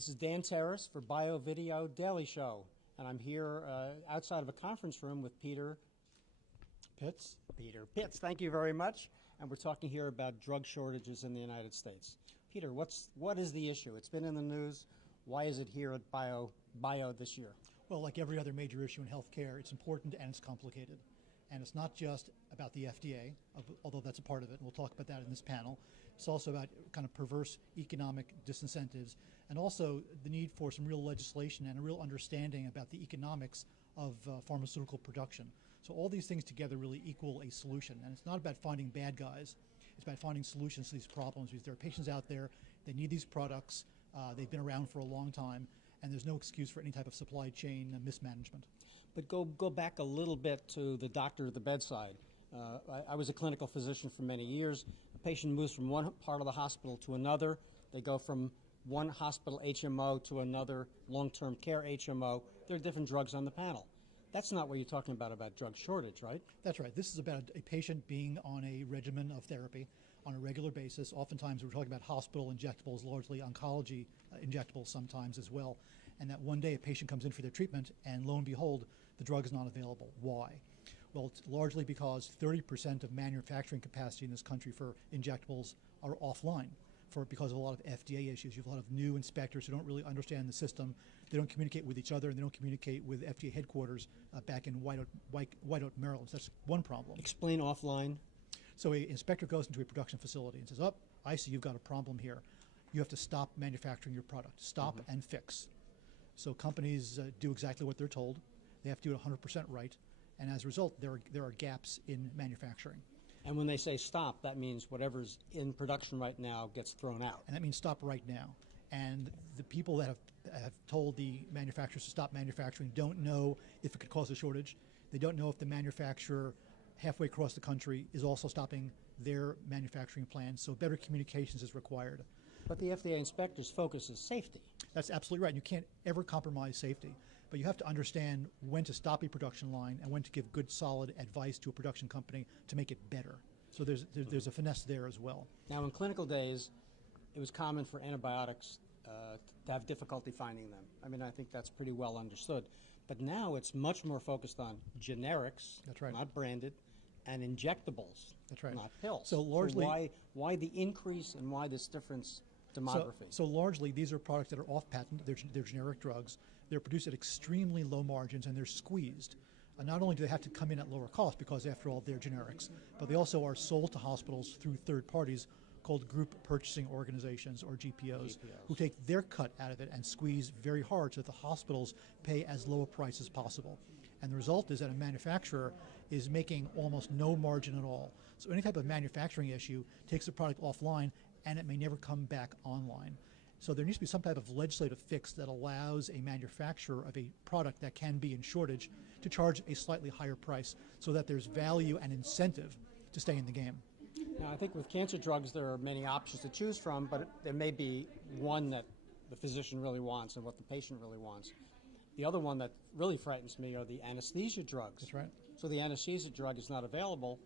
This is Dan Terrace for BioVideo Daily Show, and I'm here outside of a conference room with Peter Pitts. Peter Pitts, thank you very much. And we're talking here about drug shortages in the United States. Peter, what is the issue? It's been in the news. Why is it here at Bio this year? Well, like every other major issue in healthcare, it's important and it's complicated. And it's not just about the FDA, although that's a part of it, and we'll talk about that in this panel. It's also about kind of perverse economic disincentives, and also the need for some real legislation and a real understanding about the economics of pharmaceutical production. So all these things together really equal a solution. And it's not about finding bad guys. It's about finding solutions to these problems, because there are patients out there, they need these products, they've been around for a long time, and there's no excuse for any type of supply chain mismanagement. But go back a little bit to the doctor at the bedside. I was a clinical physician for many years. A patient moves from one part of the hospital to another. They go from one hospital HMO to another long-term care HMO. There are different drugs on the panel. That's not what you're talking about drug shortage, right? That's right. This is about a patient being on a regimen of therapy on a regular basis. Oftentimes we're talking about hospital injectables, largely oncology injectables sometimes as well. And that one day a patient comes in for their treatment and lo and behold, the drug is not available. Why? Well, it's largely because 30% of manufacturing capacity in this country for injectables are offline because of a lot of FDA issues. You have a lot of new inspectors who don't really understand the system. They don't communicate with each other, and they don't communicate with FDA headquarters back in White Oak, Maryland. So that's one problem. Explain offline. So an inspector goes into a production facility and says, "Oh, I see you've got a problem here. You have to stop manufacturing your product. Stop and fix." So companies do exactly what they're told. They have to do it 100% right. And as a result, there are gaps in manufacturing. And when they say stop, that means whatever's in production right now gets thrown out. And that means stop right now. And the people that have told the manufacturers to stop manufacturing don't know if it could cause a shortage. They don't know if the manufacturer halfway across the country is also stopping their manufacturing plans. So better communications is required. But the FDA inspector's focus is safety. That's absolutely right. You can't ever compromise safety. But you have to understand when to stop a production line and when to give good, solid advice to a production company to make it better. So there's a finesse there as well. Now, in clinical days, it was common for antibiotics to have difficulty finding them. I mean, I think that's pretty well understood. But now it's much more focused on generics, that's right, not branded, and injectables, that's right, not pills. So largely, why the increase and why this difference demography? So largely, these are products that are off patent. They're generic drugs. They're produced at extremely low margins, and they're squeezed. Not only do they have to come in at lower cost because, after all, they're generics, but they also are sold to hospitals through third parties called group purchasing organizations, or GPOs, who take their cut out of it and squeeze very hard so that the hospitals pay as low a price as possible. And the result is that a manufacturer is making almost no margin at all. So any type of manufacturing issue takes the product offline, and it may never come back online. So there needs to be some type of legislative fix that allows a manufacturer of a product that can be in shortage to charge a slightly higher price so that there's value and incentive to stay in the game. Now, I think with cancer drugs there are many options to choose from, but there may be one that the physician really wants and what the patient really wants. The other one that really frightens me are the anesthesia drugs. That's right. So the anesthesia drug is not available.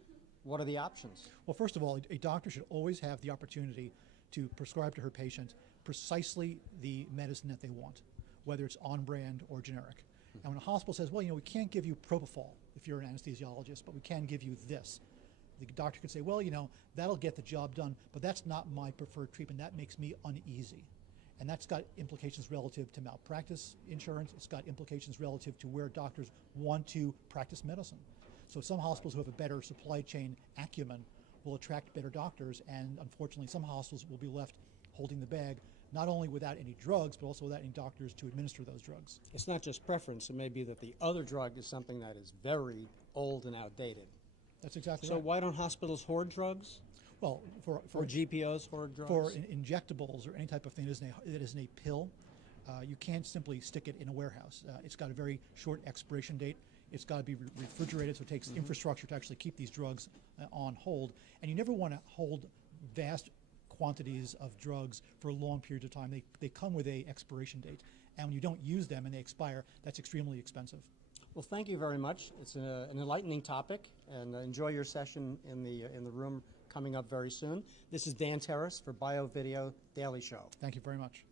What are the options? Well, first of all, a doctor should always have the opportunity to prescribe to her patient precisely the medicine that they want, whether it's on brand or generic. And when a hospital says, well, we can't give you propofol if you're an anesthesiologist, but we can give you this, the doctor could say, well, that'll get the job done, but that's not my preferred treatment. That makes me uneasy. And that's got implications relative to malpractice insurance. It's got implications relative to where doctors want to practice medicine. So some hospitals who have a better supply chain acumen will attract better doctors, and unfortunately some hospitals will be left holding the bag, not only without any drugs, but also without any doctors to administer those drugs. It's not just preference. It may be that the other drug is something that is very old and outdated. That's exactly right. So why don't hospitals hoard drugs? Well, for GPOs hoard drugs? For injectables or any type of thing that isn't a pill, you can't simply stick it in a warehouse. It's got a very short expiration date. It's got to be refrigerated, so it takes infrastructure to actually keep these drugs on hold. And you never want to hold vast quantities of drugs for long periods of time. They come with a expiration date. And when you don't use them and they expire, that's extremely expensive. Well, thank you very much. It's an enlightening topic, and enjoy your session in the room coming up very soon. This is Dan Terrace for BioVideo Daily Show. Thank you very much.